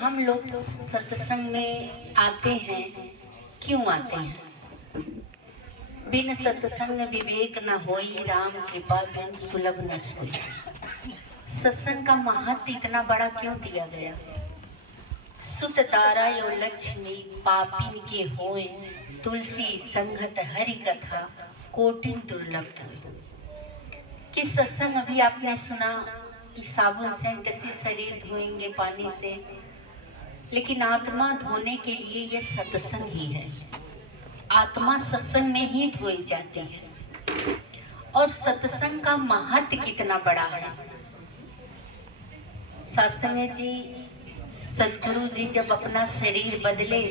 हम लोग सत्संग में आते हैं, क्यों आते हैं? बिन सत्संग विवेक न होई, राम कृपा बिन सुलभ न सोई। सत्संग का महत्व इतना बड़ा क्यों दिया गया? सुत दारा यो लक्ष्मी पापिन के होए, तुलसी संगत हरि कथा कोटिन दुर्लभ होए। कि सत्संग अभी आपने सुना कि साबुन सेंट से शरीर धोएंगे पानी से, लेकिन आत्मा धोने के लिए यह सत्संग ही है। आत्मा सत्संग में ही धोई जाती है। और सत्संग का महत्व कितना बड़ा है। सत्संग जी, सदगुरु जी जब अपना शरीर बदले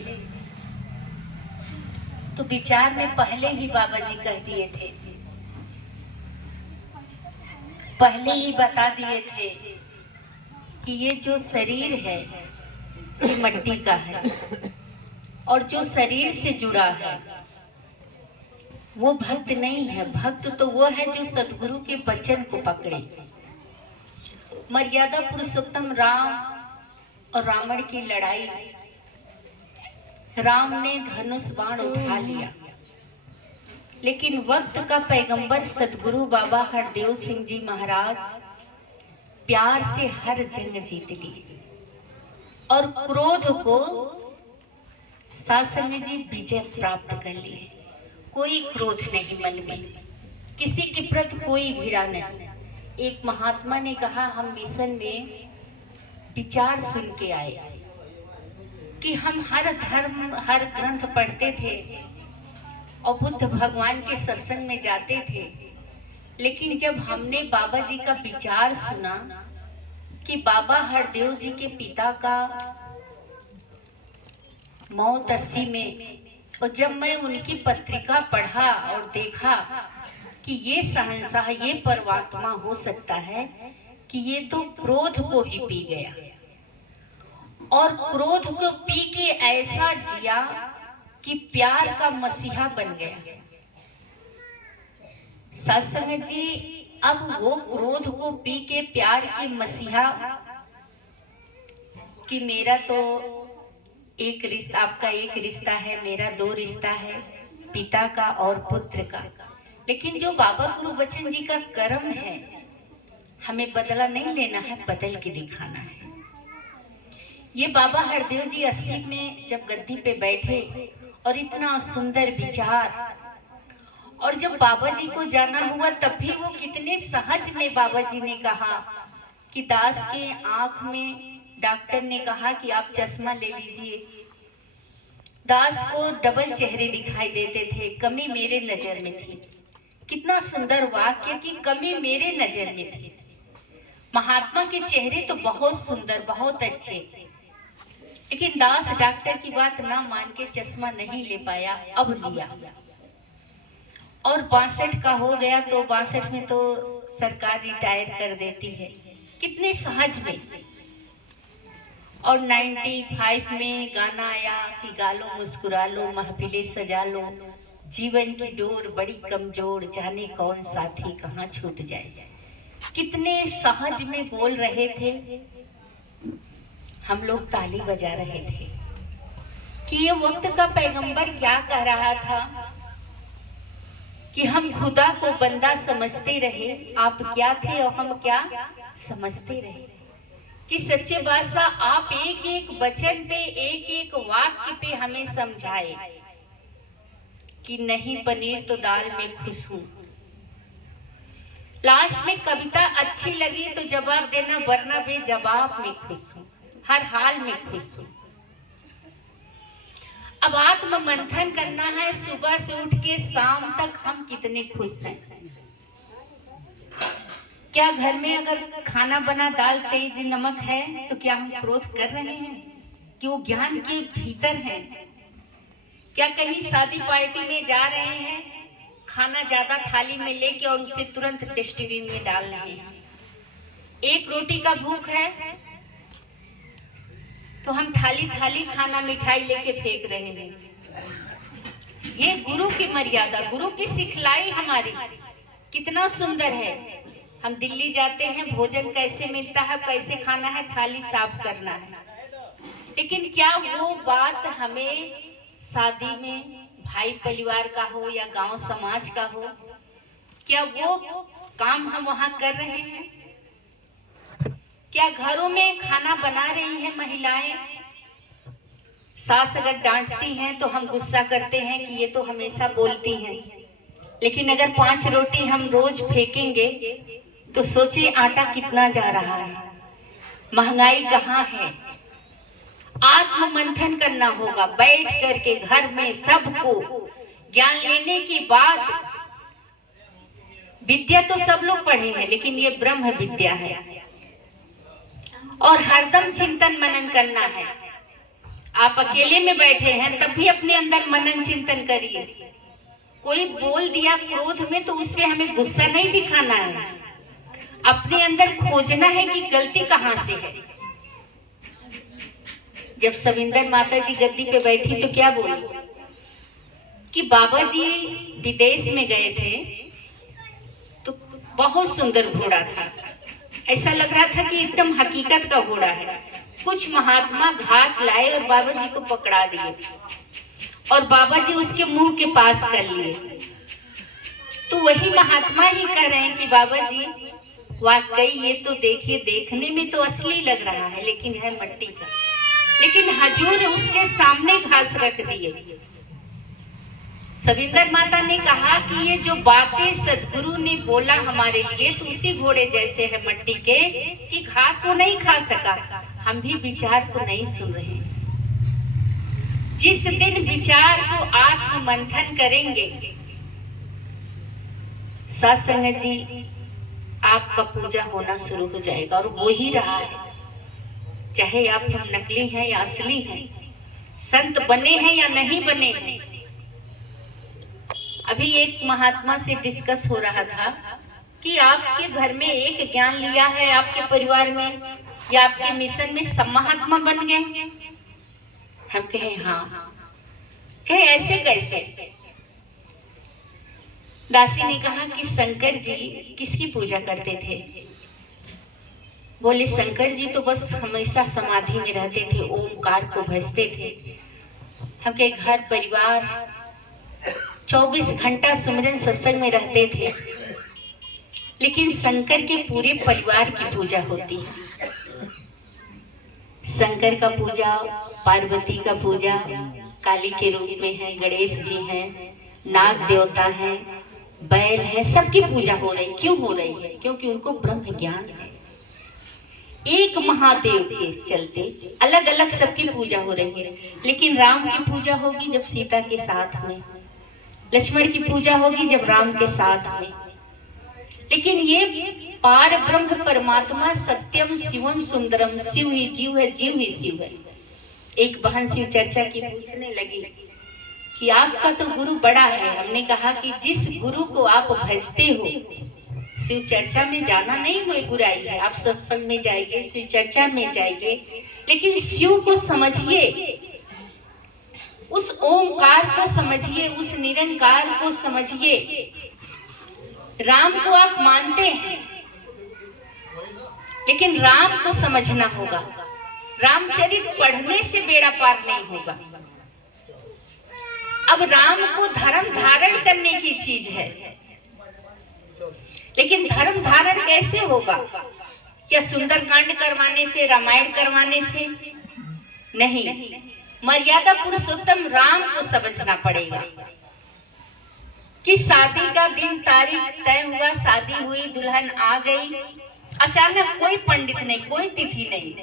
तो विचार में पहले ही बाबा जी कह दिए थे, पहले ही बता दिए थे कि ये जो शरीर है ये मिट्टी का है, और जो शरीर से जुड़ा है वो भक्त नहीं है। भक्त तो वो है जो सदगुरु के वचन को पकड़े। मर्यादा पुरुषोत्तम राम और रावण की लड़ाई, राम ने धनुष बाण उठा लिया, लेकिन वक्त का पैगंबर सदगुरु बाबा हरदेव सिंह जी महाराज प्यार से हर जंग जीत ली और क्रोध को सासंग जी विजय प्राप्त कर लिए। कोई क्रोध नहीं मन में, किसी के प्रति कोई घृणा नहीं। एक महात्मा ने कहा, हम मिशन में विचार सुन के आए कि हम हर धर्म हर ग्रंथ पढ़ते थे और बुद्ध भगवान के सत्संग में जाते थे, लेकिन जब हमने बाबा जी का विचार सुना कि बाबा हरदेव जी के पिता का मौत 80 में, और जब मैं उनकी पत्रिका पढ़ा और देखा कि ये शहंशाह, ये परमात्मा हो सकता है कि ये तो क्रोध को ही पी गया और क्रोध को पी के ऐसा जिया कि प्यार का मसीहा बन गया। सत्संग जी, अब वो क्रोध को पी के प्यार के मसीहा कि मेरा तो एक रिश्ता, आपका एक रिश्ता है, मेरा 2 रिश्ता है, पिता का और पुत्र का। लेकिन जो बाबा गुरु बचन जी का कर्म है, हमें बदला नहीं लेना है, बदल के दिखाना है। ये बाबा हरदेव जी 80 में जब गद्दी पे बैठे और इतना सुंदर विचार, और जब बाबा जी को जाना हुआ तब भी वो कितने सहज में बाबा जी ने कहा कि दास के आंख में डॉक्टर ने कहा कि आप चश्मा ले लीजिए। दास को डबल चेहरे दिखाई देते थे, कमी मेरे नजर में थी। कितना सुंदर वाक्य कि कमी मेरे नजर में थी। महात्मा के चेहरे तो बहुत सुंदर, बहुत अच्छे, लेकिन दास डॉक्टर की बात ना मान के चश्मा नहीं ले पाया, अब लिया और 62 का हो गया। तो 62 में तो सरकार रिटायर कर देती है, कितने सहज में। और 95 में गाना आया कि गालो मुस्कुरा लो, महफिले सजा लो, जीवन की डोर बड़ी कमजोर, जाने कौन साथी कहाँ छूट जाए। कितने सहज में बोल रहे थे, हम लोग ताली बजा रहे थे कि ये वक्त का पैगंबर क्या कह रहा था कि हम खुदा को बंदा समझते रहे, आप क्या थे और हम क्या समझते रहे। कि सच्चे बादशाह आप एक एक वचन पे, एक एक वाक्य पे हमें समझाए कि नहीं पनीर तो दाल में खुश हूं। लास्ट में कविता अच्छी लगी तो जवाब देना, वरना बेजवाब में खुश हूं, हर हाल में खुश हूं। अब आत्म मंथन करना है, सुबह से उठ के शाम तक हम कितने खुश हैं। क्या घर में अगर खाना बना, दाल तेज नमक है, तो क्या हम क्रोध कर रहे हैं कि वो ज्ञान के भीतर है? क्या कहीं शादी पार्टी में जा रहे हैं, खाना ज्यादा थाली में लेके और उसे तुरंत डस्टबिन में डाल रहे हैं? एक रोटी का भूख है तो हम थाली थाली खाना मिठाई लेके फेंक रहे हैं। ये गुरु की मर्यादा, गुरु की सिखलाई हमारी कितना सुंदर है। हम दिल्ली जाते हैं, भोजन कैसे मिलता है, कैसे खाना है, थाली साफ करना है। लेकिन क्या वो बात हमें शादी में भाई परिवार का हो या गांव समाज का हो, क्या वो काम हम वहां कर रहे हैं? क्या घरों में खाना बना रही है महिलाएं? सास अगर डांटती हैं तो हम गुस्सा करते हैं कि ये तो हमेशा बोलती हैं, लेकिन अगर 5 रोटी हम रोज फेंकेंगे तो सोचिए आटा कितना जा रहा है, महंगाई कहाँ है। आत्म मंथन करना होगा, बैठ करके घर में सबको ज्ञान लेने के बाद। विद्या तो सब लोग पढ़े हैं, लेकिन ये ब्रह्म विद्या है और हरदम चिंतन मनन करना है। आप अकेले में बैठे हैं तब भी अपने अंदर मनन चिंतन करिए। कोई बोल दिया क्रोध में तो उसमें हमें गुस्सा नहीं दिखाना है, अपने अंदर खोजना है कि गलती कहाँ से है। जब सविंदर माता जी गद्दी पे बैठी तो क्या बोली कि बाबा जी विदेश में गए थे तो बहुत सुंदर घोड़ा था, ऐसा लग रहा था कि एकदम हकीकत का घोड़ा है। कुछ महात्मा घास लाए और बाबा जी को पकड़ा दिए और बाबा जी उसके मुंह के पास कर लिए। तो वही महात्मा ही कह रहे हैं कि बाबा जी वाकई ये तो देखिए, देखने में तो असली लग रहा है लेकिन है मट्टी का। लेकिन हजूर उसके सामने घास रख दिए। सविंदर माता ने कहा कि ये जो बातें सदगुरु ने बोला हमारे लिए तो उसी घोड़े जैसे है मट्टी के कि घास वो नहीं खा सका। हम भी विचार को नहीं सुन रहे। जिस दिन विचार को आत्म मंथन करेंगे, सत्संग जी आपका पूजा होना शुरू हो जाएगा और वो ही रहा है। चाहे आप हम नकली हैं या असली हैं, संत बने हैं या नहीं बने हैं। अभी एक महात्मा से डिस्कस हो रहा था कि आपके घर में एक ज्ञान लिया है, आपके परिवार में या आपके मिशन में सब महात्मा बन गए। हम कहे हाँ। कहे ऐसे कैसे? दासी ने कहा कि शंकर जी किसकी पूजा करते थे? बोले शंकर जी तो बस हमेशा समाधि में रहते थे, ओमकार को भजते थे। हम के घर परिवार 24 घंटा सुमिरन सत्संग में रहते थे, लेकिन शंकर के पूरे परिवार की पूजा होती है। शंकर का पूजा, पार्वती का पूजा, काली के रूप में है, गणेश जी हैं, नाग देवता है, बैल है, सबकी पूजा हो रही। क्यों हो रही है? क्योंकि उनको ब्रह्म ज्ञान है। एक महादेव के चलते अलग अलग सबकी पूजा हो रही है। लेकिन राम की पूजा होगी जब सीता के साथ में, लक्ष्मण की पूजा होगी जब राम के साथ में। लेकिन ये पार ब्रह्म परमात्मा सत्यम शिवम सुंदरम, शिव ही जीव है, जीव ही शिव है। एक बहन शिव चर्चा की पूछने लगी कि आपका तो गुरु बड़ा है। हमने कहा कि जिस गुरु को आप भजते हो, शिव चर्चा में जाना नहीं कोई बुराई है, आप सत्संग में जाइए, शिव चर्चा में जाइए, लेकिन शिव को समझिए, उस ओमकार को समझिए, उस निरंकार को समझिए। राम को आप मानते हैं, लेकिन राम को समझना होगा। रामचरित पढ़ने से बेड़ा पार नहीं होगा। अब राम को धर्म धारण करने की चीज है, लेकिन धर्म धारण कैसे होगा? क्या सुंदरकांड करवाने से, रामायण करवाने से? नहीं, मर्यादा पुरुषोत्तम राम को समझना पड़ेगा कि शादी का दिन तारीख तय हुआ, शादी हुई, दुल्हन आ गई, अचानक कोई पंडित नहीं, कोई तिथि नहीं,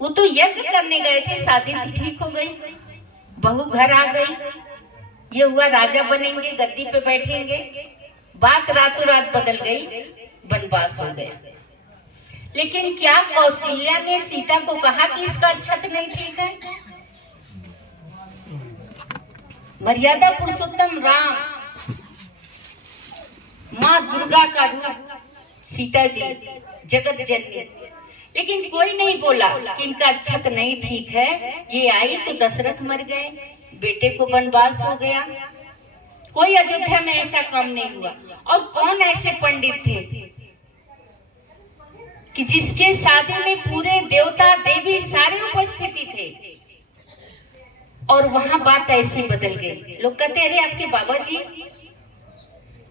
वो तो यज्ञ करने गए थे, शादी ठीक हो गई, बहू घर आ गई, ये हुआ राजा बनेंगे, गद्दी पे बैठेंगे, बात रातों रात बदल गई, वनवास हो गया। लेकिन क्या कौशल्या ने सीता को कहा कि इसका अक्षत नहीं ठीक है? मर्यादा पुरुषोत्तम राम, माँ दुर्गा का रूप सीता जी, जगत जननी। लेकिन कोई नहीं बोला कि इनका अक्षत नहीं ठीक है। ये आई तो दशरथ मर गए, बेटे को वनवास हो गया। कोई अयोध्या में ऐसा काम नहीं हुआ। और कौन ऐसे पंडित थे? कि जिसके शादी में पूरे देवता देवी सारे उपस्थिति थे और वहां बात ऐसी बदल गई। लोग कहते अरे आपके बाबा जी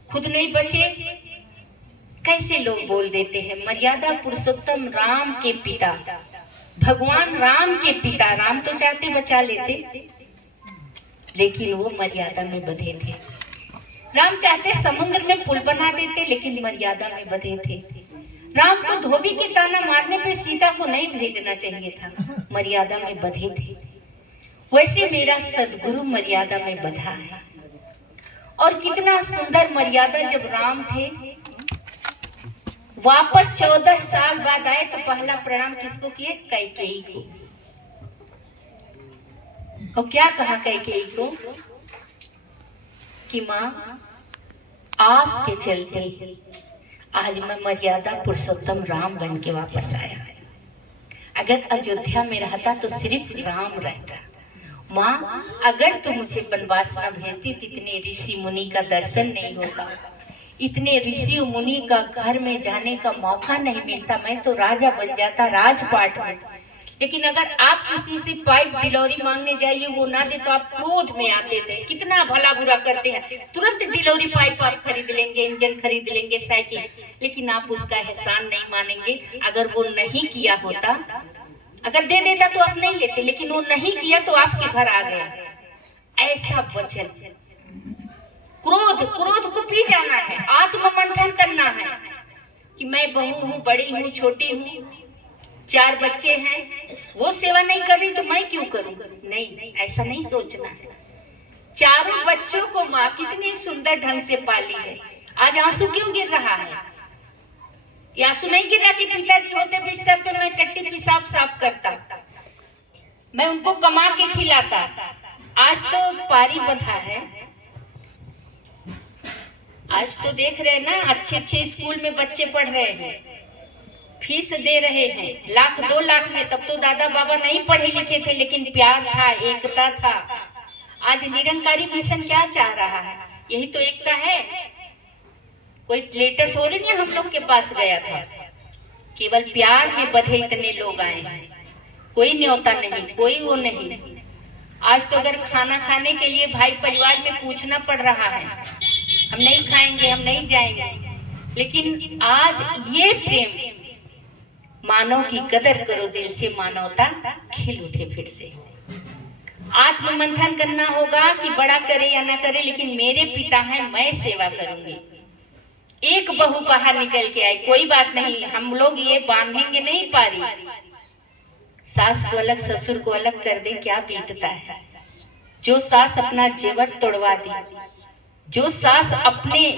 खुद नहीं बचे, कैसे लोग बोल देते हैं। मर्यादा पुरुषोत्तम राम के पिता, भगवान राम के पिता, राम तो चाहते बचा लेते लेकिन वो मर्यादा में बंधे थे। राम चाहते समुद्र में पुल बना देते लेकिन मर्यादा में बंधे थे। राम को धोबी के ताना मारने पे सीता को नहीं भेजना चाहिए था, मर्यादा में बंधे थे। वैसे मेरा सदगुरु मर्यादा में बंधा है। और कितना सुंदर मर्यादा, जब राम थे वापस 14 साल बाद आए तो पहला प्रणाम किसको किए? कैकेयी को। और क्या कहा कैकेयी को कि माँ आपके चलते आज मैं मर्यादा पुरुषोत्तम राम बन के वापस आया। अगर अयोध्या में रहता तो सिर्फ राम रहता। माँ अगर तू मुझे वनवास न भेजती तो इतने ऋषि मुनि का दर्शन नहीं होता, इतने ऋषि मुनि का घर में जाने का मौका नहीं मिलता, मैं तो राजा बन जाता राजपाट में। लेकिन अगर आप किसी से पाइप डिलीवरी मांगने जाइए वो ना दे तो आप क्रोध में आते थे। कितना भला बुरा करते हैं, तुरंत डिलीवरी पाइप आप खरीद लेंगे, इंजन खरीद लेंगे, साइकिल, लेकिन आप उसका एहसान नहीं मानेंगे। अगर वो नहीं किया होता, अगर दे देता तो आप नहीं लेते, लेकिन वो नहीं किया तो आपके घर आ गया। ऐसा वचन, क्रोध को पी जाना है, आत्ममंथन करना है कि मैं बहू हूँ, बड़ी हूँ, छोटी हूँ, 4 बच्चे हैं, वो सेवा नहीं कर रही तो मैं क्यों करूं? नहीं, ऐसा नहीं सोचना है। 4 बच्चों को माँ कितने सुंदर ढंग से पाली है। आज आंसू क्यों गिर रहा है? ये आंसू नहीं गिर रहा कि पिताजी होते बिस्तर पे मैं टट्टी पेशाब साफ करता, मैं उनको कमा के खिलाता। आज तो पारी बंधा है, आज तो देख रहे हैं ना, अच्छे स्कूल में बच्चे पढ़ रहे हैं, फीस दे रहे हैं 1 लाख 2 लाख में। तब तो दादा बाबा नहीं पढ़े लिखे थे लेकिन प्यार था, एकता था। आज निरंकारी मिशन क्या चाह रहा है? यही तो एकता है। कोई लेटर थोड़ी नहीं हम लोग के पास गया था, केवल प्यार में बंधे इतने लोग आए हैं, कोई न्योता नहीं, कोई वो नहीं। आज तो अगर खाना खाने के लिए भाई परिवार में पूछना पड़ रहा है, हम नहीं खाएंगे, हम नहीं जाएंगे। लेकिन आज ये प्रेम, मानव की कदर करो, दिल से मानवता खिल उठे फिर से। आत्ममंथन करना होगा कि बड़ा करे या ना करे, लेकिन मेरे पिता हैं, मैं सेवा करूंगी। एक बहू बाहर निकल के आई, कोई बात नहीं, हम लोग ये बांधेंगे नहीं पारी। सास को अलग ससुर को अलग कर दे, क्या बीतता है। जो सास अपना जेवर तोड़वा दी, जो सास अपने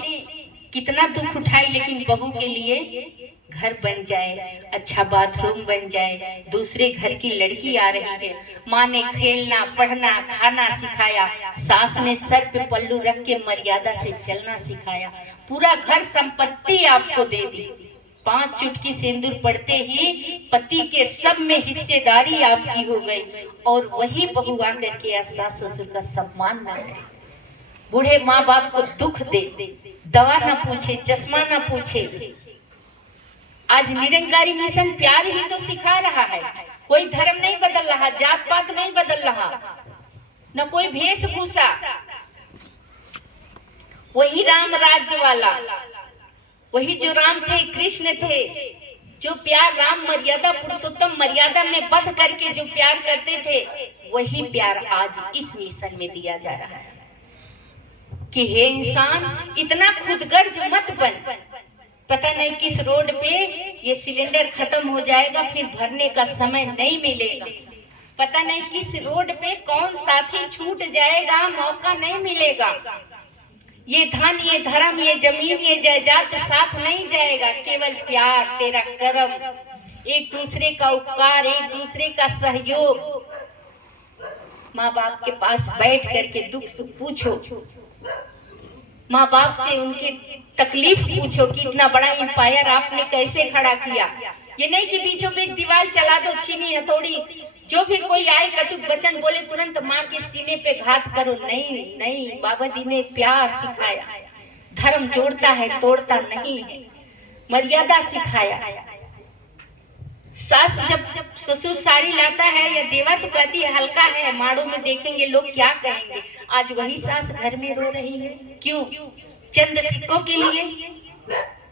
कितना दुख उठाई, लेकिन बहू के लिए घर बन जाए, अच्छा बाथरूम बन जाए, दूसरे घर की लड़की आ रही है, माँ ने खेलना पढ़ना खाना सिखाया, सास ने सर पे पल्लू रख के मर्यादा से चलना सिखाया, पूरा घर संपत्ति आपको दे दी। 5 चुटकी सिंदूर पड़ते ही पति के सब में हिस्सेदारी आपकी हो गई। और वही बहू आकर के सास ससुर का सम्मान न करे, बूढ़े माँ बाप को दुख दे, दवा न पूछे, चश्मा न पूछे। आज निरंकारी मिशन प्यार ही तो सिखा रहा है। कोई धर्म नहीं बदल रहा, जात पात नहीं बदल रहा, न कोई वेशभूषा। वही राम राज्य वाला, वही जो राम थे, कृष्ण थे, जो प्यार राम मर्यादा पुरुषोत्तम मर्यादा में बंध करके जो प्यार करते थे, वही प्यार आज इस मिशन में दिया जा रहा है कि हे इंसान इतना खुदगर्ज मत बन। पता नहीं किस रोड पे ये सिलेंडर खत्म हो जाएगा, फिर भरने का समय नहीं मिलेगा। पता नहीं किस रोड पे कौन साथी छूट जाएगा, मौका नहीं मिलेगा। ये धन, ये धर्म, ये जमीन, ये जायदाद साथ नहीं जाएगा। केवल प्यार, तेरा कर्म, एक दूसरे का उपकार, एक दूसरे का सहयोग। माँ बाप के पास बैठ करके दुख सुख पूछो, माँ बाप से उनकी तकलीफ पूछो कि इतना बड़ा एम्पायर आपने कैसे खड़ा किया। ये नहीं कि बीचों बीच दीवार चला दो, छीनी हथौड़ी, जो भी कोई आए कटुक वचन बोले तुरंत माँ के सीने पे घात करो। नहीं नहीं, बाबा जी ने प्यार सिखाया। धर्म जोड़ता है, तोड़ता नहीं है। मर्यादा सिखाया। सास जब ससुर साड़ी लाता है या जेवर तो कहती है हल्का है, माड़ो में देखेंगे लोग क्या कहेंगे। आज वही सास घर में रो रही है, क्यों? चंद सिक्कों के लिए,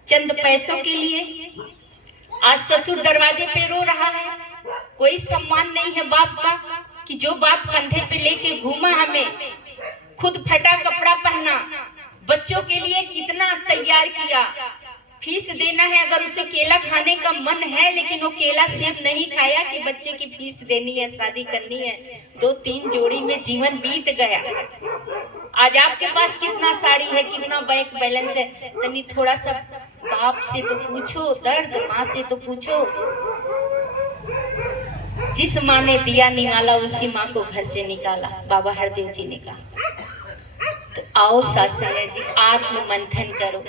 चंद पैसों के लिए। आज ससुर दरवाजे पे रो रहा है, कोई सम्मान नहीं है बाप का, कि जो बाप कंधे पे लेके घूमा, हमें खुद फटा कपड़ा पहना, बच्चों के लिए कितना तैयार किया, फीस देना है, अगर उसे केला खाने का मन है लेकिन वो केला सेब नहीं खाया कि बच्चे की फीस देनी है, शादी करनी है, 2-3 जोड़ी में जीवन बीत गया। आज आपके पास कितना साड़ी है, कितना बैंक बैलेंस है, तनी थोड़ा सा बाप से तो पूछो दर्द, माँ से तो पूछो। जिस माँ ने दिया निवाला उसी माँ को घर से निकाला, बाबा हरदेव जी ने कहा। तो आओ सासंग जी, आत्म मंथन करो।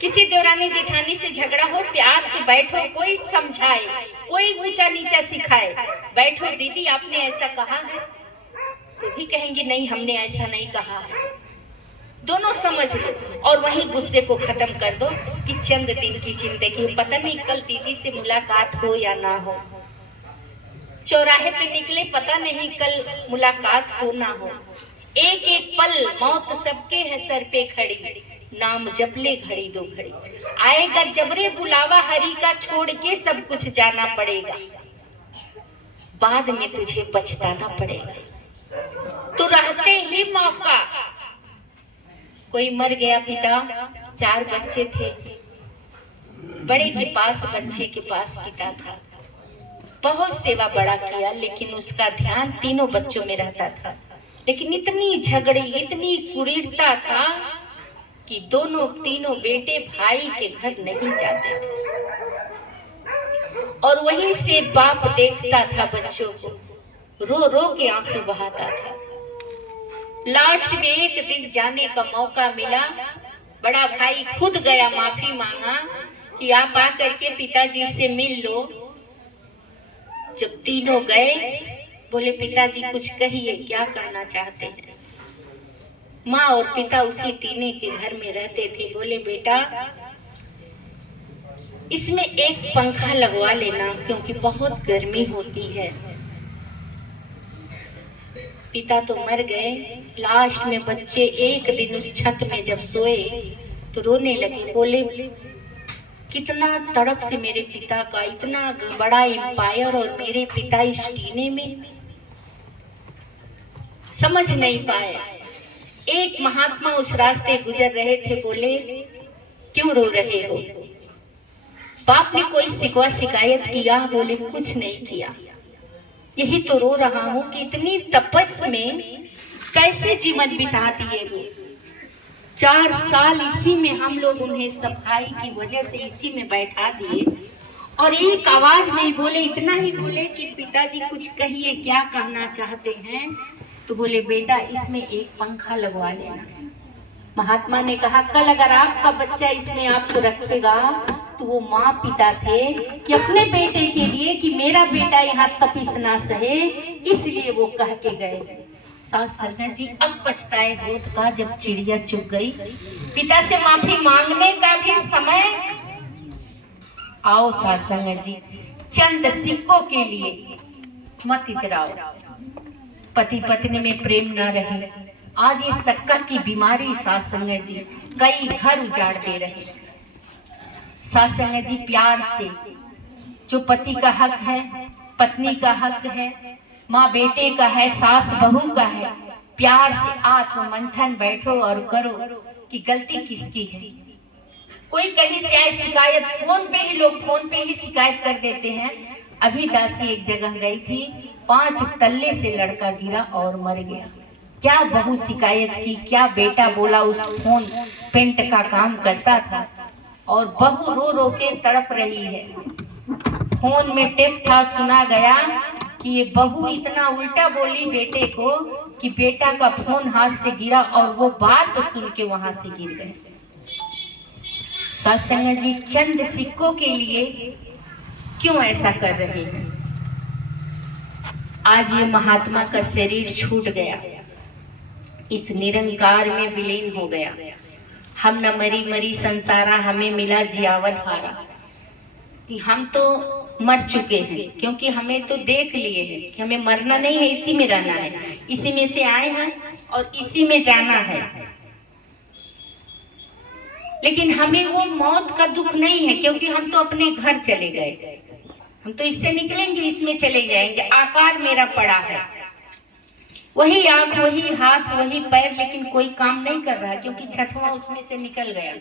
किसी देवरानी जेठानी से झगड़ा हो, प्यार से बैठो, कोई समझाए, कोई ऊंचा नीचा सिखाए, बैठो दीदी आपने ऐसा कहा है, तो भी कहेंगे नहीं हमने ऐसा नहीं कहा है। दोनों समझ लो और वहीं गुस्से को खत्म कर दो कि चंद दिन की जिंदगी, पता नहीं कल दीदी से मुलाकात हो या ना हो, चौराहे पे निकले पता नहीं कल मुलाकात हो ना हो। एक एक पल मौत सबके है सर पे खड़ी, नाम जपले घड़ी दो घड़ी, आएगा जबरे बुलावा हरि का, छोड़ के सब कुछ जाना पड़ेगा, बाद में तुझे पछताना पड़ेगा। तो रहते ही मौका, कोई मर गया पिता, 4 बच्चे थे, बड़े के पास बच्चे के पास पिता था, बहुत सेवा बड़ा किया, लेकिन उसका ध्यान तीनों बच्चों में रहता था। लेकिन इतनी झगड़ी, इतनी कुरीरता था कि तीनों बेटे भाई के घर नहीं जाते थे, और वहीं से बाप देखता था बच्चों को, रो रो के आंसू बहाता था। लास्ट में एक दिन जाने का मौका मिला, बड़ा भाई खुद गया, माफी मांगा कि आप आकर के पिताजी से मिल लो। जब तीनों गए, बोले पिताजी कुछ कहिए, क्या कहना चाहते हैं? माँ और पिता उसी टीने के घर में रहते थे। बोले बेटा इसमें एक पंखा लगवा लेना, क्योंकि बहुत गर्मी होती है। पिता तो मर गए, लास्ट में बच्चे एक दिन उस छत में जब सोए तो रोने लगे। बोले कितना तड़प से मेरे पिता का इतना बड़ा एम्पायर और मेरे पिता इस टीने में, समझ नहीं पाए। एक महात्मा उस रास्ते गुजर रहे थे, बोले क्यों रो रहे हो? बाप ने कोई शिकवा शिकायत किया? बोले कुछ नहीं किया, यही तो रो रहा हूं कि इतनी तपस में कैसे जीवन बिता दिए वो। 4 साल इसी में हम लोग उन्हें सफाई की वजह से इसी में बैठा दिए, और एक आवाज नहीं बोले, इतना ही बोले कि पिताजी कुछ कहिए, क्या कहना चाहते हैं? तो बोले बेटा इसमें एक पंखा लगवा लेना। महात्मा ने कहा कल अगर आपका बच्चा इसमें आपको रखेगा तो वो माँ पिता थे कि अपने बेटे के लिए कि मेरा बेटा यहाँ तपिस ना सहे, इसलिए वो कह के गए। सास संगत जी अब पछताए होत का जब चिड़िया चुग गई। पिता से माफी मांगने का भी समय। आओ सास संगत जी, चंद सिक्कों के लिए मत इतराओ। पति पत्नी में प्रेम ना रहे, आज ये शक्कर की बीमारी सास संगत जी कई घर उजाड़ दे रहे। सास संगत जी प्यार से, जो पति का हक है, पत्नी का हक है, माँ बेटे का है, सास बहू का है, प्यार से आत्म मंथन बैठो और करो कि गलती किसकी है। कोई कहीं से आए शिकायत, फोन पे ही लोग फोन पे ही शिकायत कर देते हैं। अभी दासी एक जगह गई थी, 5 तल्ले से लड़का गिरा और मर गया। क्या बहू शिकायत की, क्या बेटा बोला, उस फोन पेंट का काम करता था और बहू रो रो के तड़प रही है। फोन में टेप था, सुना गया कि ये बहू इतना उल्टा बोली बेटे को कि बेटा का फोन हाथ से गिरा और वो बात सुन के वहां से गिर गए। सत्संग जी चंद सिक्कों के लिए क्यों ऐसा कर रहे हैं? आज ये महात्मा का शरीर छूट गया, इस निरंकार में विलीन हो गया। हम न मरी मरी संसारा, हमें मिला जियावन हारा। कि हम तो मर चुके हैं, क्योंकि हमें तो देख लिए हैं कि हमें मरना नहीं है, इसी में रहना है, इसी में से आए हैं और इसी में जाना है। लेकिन हमें वो मौत का दुख नहीं है, क्योंकि हम तो अपने घर चले गए, हम तो इससे निकलेंगे, इसमें चले जाएंगे। आकार मेरा पड़ा है, वही आंख, वही हाथ, वही पैर, लेकिन कोई काम नहीं कर रहा, क्योंकि छठवां उसमें से निकल गया।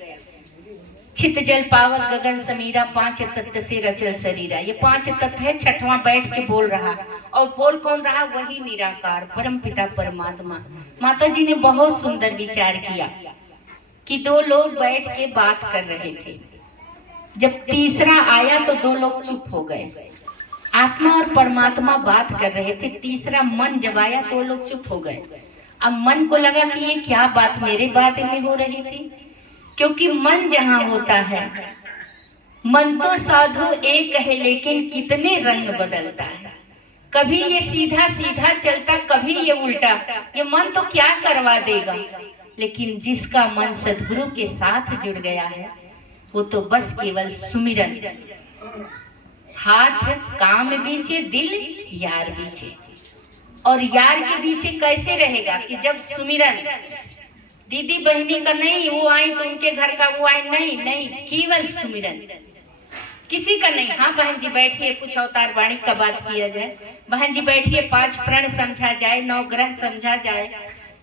चित जल पावक गगन समीरा, पांच तत्व से रचल शरीरा। ये पांच तत्व है, छठवां बैठ के बोल रहा, और बोल कौन रहा? वही निराकार परम पिता परमात्मा। माता जी ने बहुत सुंदर विचार किया कि दो लोग बैठ के बात कर रहे थे, जब तीसरा आया तो दो लोग चुप हो गए। आत्मा और परमात्मा बात कर रहे थे, तीसरा मन जब आया तो लोग चुप हो गए। अब मन को लगा कि ये क्या बात मेरे बारे में हो रही थी, क्योंकि मन जहाँ होता है, मन तो साधु एक है, लेकिन कितने रंग बदलता है। कभी ये सीधा सीधा चलता, कभी ये उल्टा। ये मन तो क्या करवा देगा, लेकिन जिसका मन सद्गुरु के साथ जुड़ गया है, वो तो बस केवल सुमिरन, हाथ काम बीचे, दिल यार बीचे। और यार के बीचे कैसे रहेगा कि जब सुमिरन, दीदी बहनी का नहीं, वो आई तो उनके घर का, वो आई नहीं, नहीं, केवल सुमिरन, किसी का नहीं। हाँ बहन जी बैठिए, कुछ अवतार वाणी का बात किया जाए, बहन जी बैठिए, 5 प्रण समझा जाए, 9 ग्रह समझा जाए,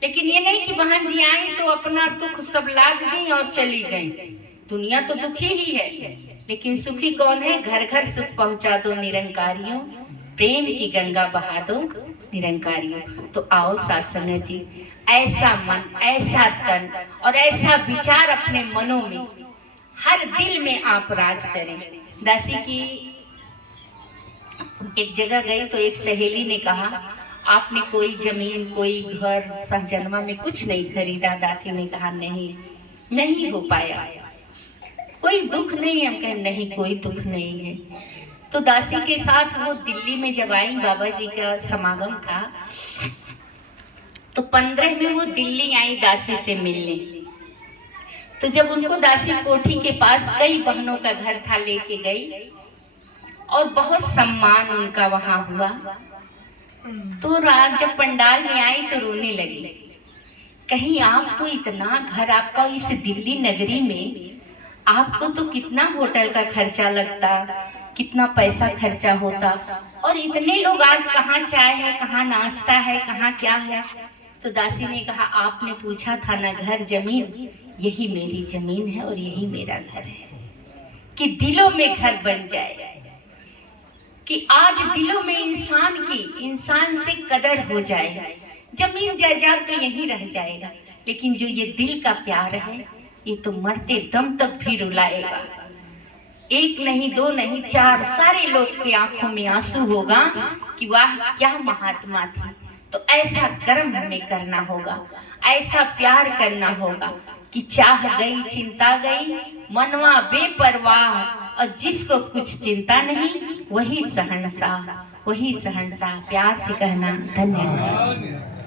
लेकिन ये नहीं कि बहन जी आई तो अपना दुख सब लाद दी और चली गई। दुनिया तो दुखी ही है, लेकिन सुखी कौन है? घर घर सुख पहुंचा दो निरंकारियों, प्रेम की गंगा बहा दो निरंकारियों। तो आओ साथ संगत जी, ऐसा मन, ऐसा तन और ऐसा विचार अपने मनों में, हर दिल में आप राज करें। दासी की एक जगह गई तो एक सहेली ने कहा, आपने कोई जमीन, कोई घर सहजन्मा में कुछ नहीं खरीदा? दासी ने कहा, नहीं हो पाया। कोई दुख नहीं? हम कहे नहीं, कोई दुख नहीं है। तो दासी के साथ वो दिल्ली में जब आई, बाबा जी का समागम था, तो 15 में वो दिल्ली आई दासी से मिलने। तो जब उनको दासी कोठी के पास, कई बहनों का घर था, लेके गई और बहुत सम्मान उनका वहां हुआ। तो रात जब पंडाल में आई तो रोने लगी, कहीं आप तो इतना घर आपका इस दिल्ली नगरी में, आपको तो कितना होटल का खर्चा लगता, कितना पैसा खर्चा होता, और इतने लोग आज कहाँ चाय है, कहाँ नाश्ता है, कहाँ क्या है। तो दासी ने कहा, आपने पूछा था ना घर जमीन, यही मेरी जमीन है और यही मेरा घर है, कि दिलों में घर बन जाए, कि आज दिलों में इंसान से कदर हो जाए। जमीन जायदाद तो यही रह जाएगा, लेकिन जो ये दिल का प्यार है, ये तो मरते दम तक भी रुलाएगा। एक नहीं, 2 नहीं, 4 सारे लोग की आंखों में आंसू होगा कि वाह क्या महात्मा थी। तो ऐसा कर्म हमें करना होगा, ऐसा प्यार करना होगा कि चाह गई, चिंता गई, मनवा बेपरवाह, और जिसको कुछ चिंता नहीं, वही सहनशाह, वही सहनशाह। प्यार से कहना धन्यवाद।